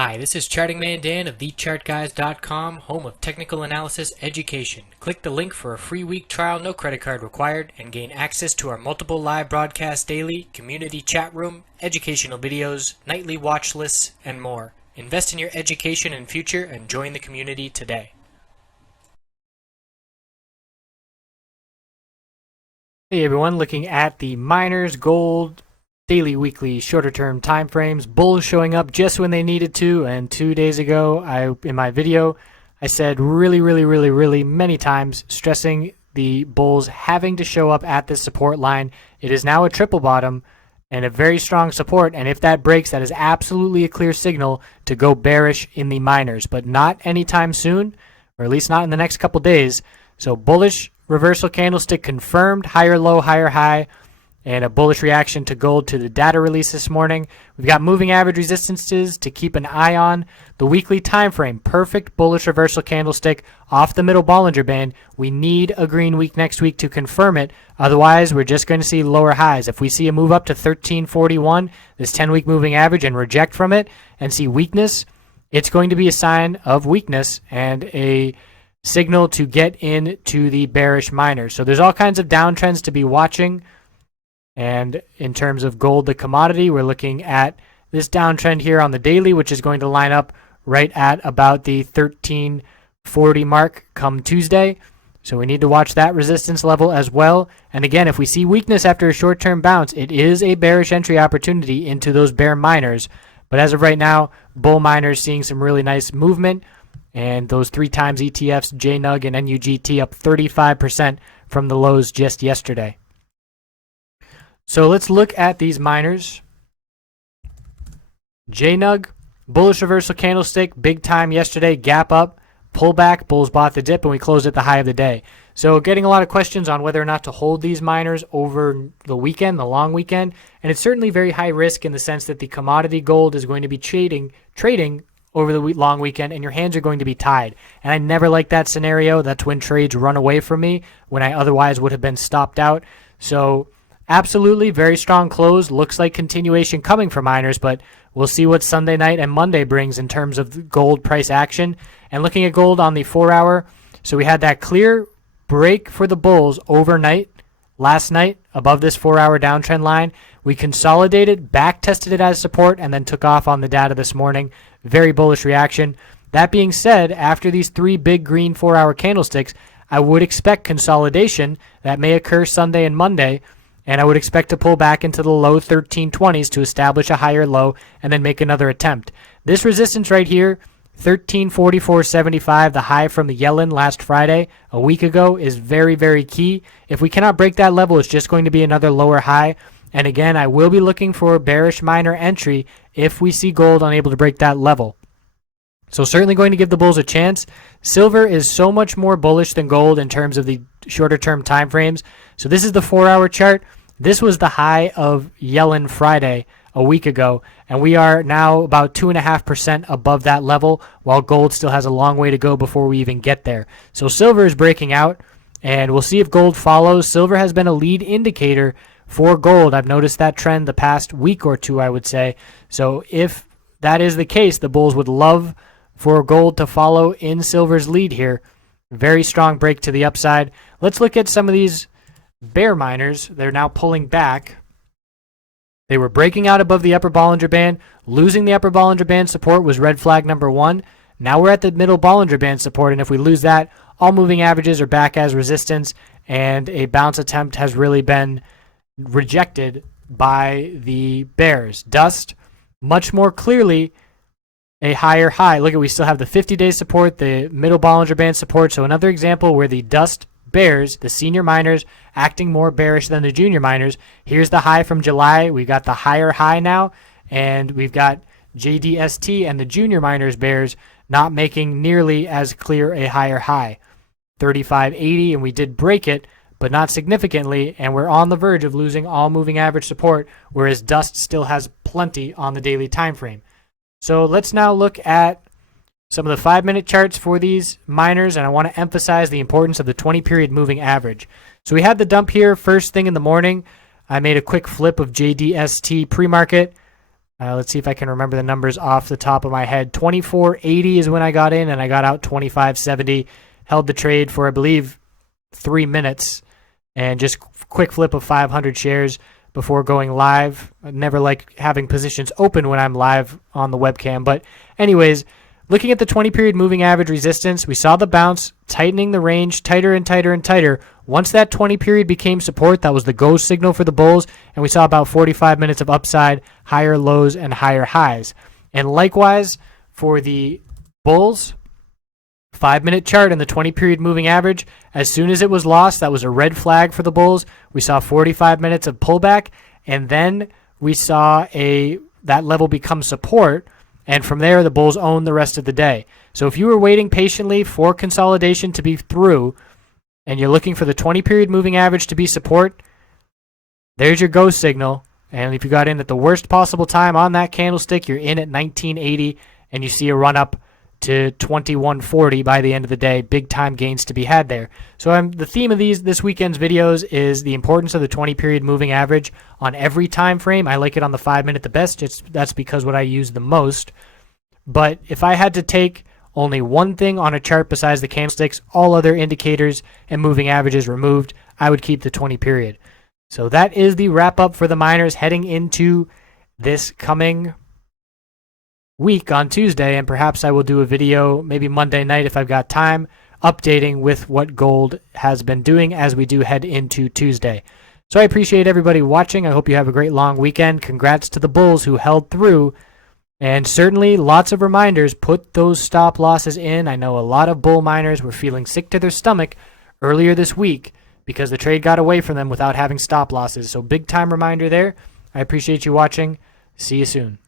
Hi, this is Charting Man Dan of TheChartGuys.com, home of technical analysis education. Click the link for a free week trial, no credit card required, and gain access to our multiple live broadcasts daily, community chat room, educational videos, nightly watch lists, and more. Invest in your education and future and join the community today. Hey everyone, looking at the miners, gold, daily, weekly, shorter term time frames. Bulls showing up just when they needed to, and 2 days ago in my video I said really many times, stressing the bulls having to show up at this support line. It is now a triple bottom and a very strong support, and if that breaks, that is absolutely a clear signal to go bearish in the miners, but not anytime soon, or at least not in the next couple days. So bullish reversal candlestick confirmed, higher low, higher high, and a bullish reaction to gold to the data release this morning. We've got moving average resistances to keep an eye on. The weekly time frame, perfect bullish reversal candlestick off the middle Bollinger Band. We need a green week next week to confirm it. Otherwise, we're just going to see lower highs. If we see a move up to 1341, this 10-week moving average, and reject from it and see weakness, it's going to be a sign of weakness and a signal to get into the bearish miners. So there's all kinds of downtrends to be watching. And in terms of gold, the commodity, we're looking at this downtrend here on the daily, which is going to line up right at about the 1340 mark come Tuesday. So we need to watch that resistance level as well. And again, if we see weakness after a short-term bounce, it is a bearish entry opportunity into those bear miners. But as of right now, bull miners seeing some really nice movement. And those 3x ETFs, JNUG and NUGT, up 35% from the lows just yesterday. So let's look at these miners. JNUG, bullish reversal candlestick, big time yesterday, gap up, pullback, bulls bought the dip, and we closed at the high of the day. So getting a lot of questions on whether or not to hold these miners over the weekend, the long weekend, and it's certainly very high risk in the sense that the commodity gold is going to be trading over the long weekend, and your hands are going to be tied. And I never like that scenario. That's when trades run away from me when I otherwise would have been stopped out. So absolutely, very strong close. Looks like continuation coming for miners, but we'll see what Sunday night and Monday brings in terms of gold price action. And looking at gold on the 4-hour, so we had that clear break for the bulls overnight, last night, above this 4-hour downtrend line. We consolidated, back tested it as support, and then took off on the data this morning. Very bullish reaction. That being said, after these 3 big green 4-hour candlesticks, I would expect consolidation that may occur Sunday and Monday. And I would expect to pull back into the low 1320s to establish a higher low and then make another attempt. This resistance right here, 1344.75, the high from the Yellen last Friday, a week ago, is very key. If we cannot break that level, it's just going to be another lower high. And again, I will be looking for a bearish miner entry if we see gold unable to break that level. So certainly going to give the bulls a chance. Silver is so much more bullish than gold in terms of the shorter term time frames. So this is the 4-hour chart. This was the high of Yellen Friday a week ago, and we are now about 2.5% above that level, while gold still has a long way to go before we even get there. So silver is breaking out, and we'll see if gold follows. Silver has been a lead indicator for gold. I've noticed that trend the past week or two, I would say. So if that is the case, the bulls would love for gold to follow in silver's lead here. Very strong break to the upside. Let's look at some of these bear miners. They're now pulling back. They were breaking out above the upper Bollinger Band. Losing the upper Bollinger Band support was red flag number 1. Now we're at the middle Bollinger Band support, and if we lose that, all moving averages are back as resistance, and a bounce attempt has really been rejected by the bears. Dust, much more clearly a higher high. Look at, we still have the 50-day support, the middle Bollinger Band support. So another example where the dust bears, the senior miners, acting more bearish than the junior miners. Here's the high from July. We've got the higher high now, and we've got JDST and the junior miners bears not making nearly as clear a higher high. 35.80, and we did break it, but not significantly, and we're on the verge of losing all moving average support, whereas dust still has plenty on the daily time frame. So let's now look at some of the 5-minute charts for these miners, and I want to emphasize the importance of the 20-period moving average. So we had the dump here first thing in the morning. I made a quick flip of JDST pre-market. Let's see if I can remember the numbers off the top of my head. 24.80 is when I got in, and I got out 25.70. Held the trade for, I believe, 3 minutes, and just quick flip of 500 shares before going live. I never like having positions open when I'm live on the webcam. But anyways, looking at the 20-period moving average resistance, we saw the bounce, tightening the range tighter and tighter and tighter. Once that 20-period became support, that was the go signal for the bulls, and we saw about 45 minutes of upside, higher lows and higher highs. And likewise, for the bulls, 5-minute chart and the 20-period moving average, as soon as it was lost, that was a red flag for the bulls. We saw 45 minutes of pullback, and then we saw that level become support, and from there, the bulls owned the rest of the day. So if you were waiting patiently for consolidation to be through, and you're looking for the 20-period moving average to be support, there's your go signal. And if you got in at the worst possible time on that candlestick, you're in at 1980, and you see a run up to 2140 by the end of the day. Big time gains to be had there. So the theme of this weekend's videos is the importance of the 20-period moving average on every time frame. I like it on the 5-minute the best. That's because what I use the most. But if I had to take only one thing on a chart besides the candlesticks, all other indicators and moving averages removed, I would keep the 20-period. So that is the wrap up for the miners heading into this coming week on Tuesday, and perhaps I will do a video maybe Monday night if I've got time, updating with what gold has been doing as we do head into Tuesday. So I appreciate everybody watching. I hope you have a great long weekend. Congrats to the bulls who held through, and certainly lots of reminders. Put those stop losses in. I know a lot of bull miners were feeling sick to their stomach earlier this week because the trade got away from them without having stop losses. So big time reminder there. I appreciate you watching. See you soon.